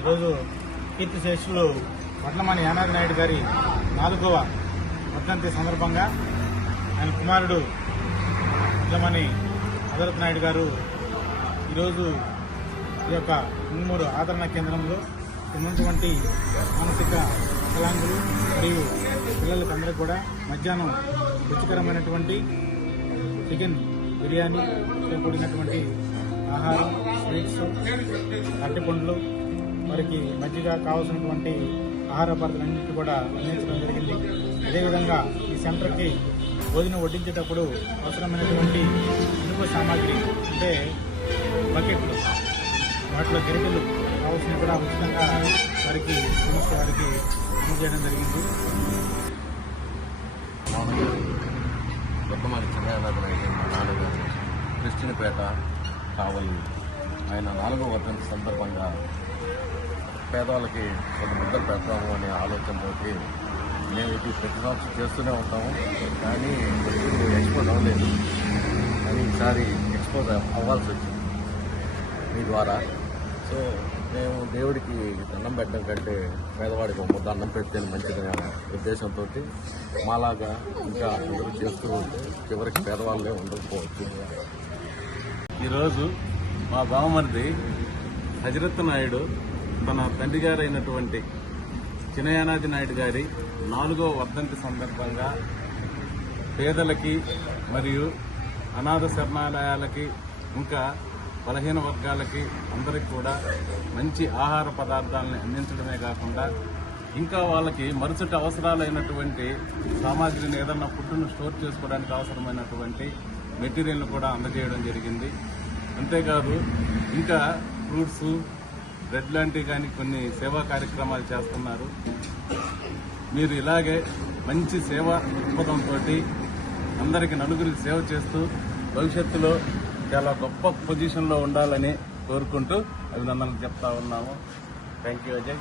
ఈరోజు కీర్తిశేషులు వడ్లమణి యానాది నాయుడు గారి 4వ వర్ధంతి సందర్భంగా ఆయన కుమారుడు వడ్లమణి హజరత్ నాయుడు గారు ఈరోజు ఈ యొక్క ముంగూరు ఆదరణ కేంద్రంలో ఉన్నటువంటి మానసిక వికలాంగులు మరియు పిల్లలకందరూ కూడా మధ్యాహ్నం రుచికరమైనటువంటి చికెన్ బిర్యానీతో కూడినటువంటి ఆహారం, స్వీట్స్, అరటిపండ్లు, వారికి మజ్జిగ కావాల్సినటువంటి ఆహార పదార్థాలన్నింటినీ కూడా అందించడం జరిగింది. అదేవిధంగా ఈ సెంటర్కి భోజనం వడ్డించేటప్పుడు అవసరమైనటువంటి ఇనుప సామాగ్రి అంటే బకెట్లు, వాటిలో గరిటెలు కావాల్సిన కూడా ఉచితంగా వారికి అందజేయడం జరిగింది. వడ్లమణి చిన్నయానాది నాయుడు మా నాన్నగారు కృష్ణునిపేట కావలి ఆయన 4వ వర్ధంతి సందర్భంగా పేదవాళ్ళకి కొన్ని ముద్దలు పెడతాము అనే ఆలోచనతోటి మేము ఇది ప్రతి సంవత్సరం చేస్తూనే ఉంటాము. కానీ ఎక్స్పోజ్ అవ్వలేదు. కానీ ఈసారి ఎక్స్పోజ్ అవ్వాల్సి వచ్చింది మీ ద్వారా. సో మేము దేవుడికి దండం పెట్టడం కంటే పేదవాడికి ఒక ముద్ద అన్నం పెడితే మంచిదనే ఉద్దేశంతో మాలాగా ఇంకా అందరూ చేస్తూ ఉంటే చివరికి పేదవాళ్ళే ఉండకపోవచ్చు. ఈరోజు మా బావమరిది హజరత్ నాయుడు తన తండ్రి గారు అయినటువంటి చిన్నయానాది నాయుడు గారి 4వ వర్ధంతి సందర్భంగా పేదలకి మరియు అనాథ శరణాలయాలకి ఇంకా బలహీన వర్గాలకి అందరికి కూడా మంచి ఆహార పదార్థాలని అందించడమే కాకుండా ఇంకా వాళ్ళకి మరుసటి అవసరాలైనటువంటి సామాగ్రిని ఏదన్నా ఫుడ్ను స్టోర్ చేసుకోవడానికి అవసరమైనటువంటి మెటీరియల్ను కూడా అందజేయడం జరిగింది. అంతేకాదు ఇంకా ఫ్రూట్స్, బ్రెడ్ లాంటివి కానీ కొన్ని సేవా కార్యక్రమాలు చేస్తున్నారు. మీరు ఇలాగే మంచి సేవా దృక్పథంతో అందరికీ నలుగురికి సేవ చేస్తూ భవిష్యత్తులో చాలా గొప్ప పొజిషన్లో ఉండాలని కోరుకుంటూ అభినందనలు చెప్తా ఉన్నాము. Thank you Ajay.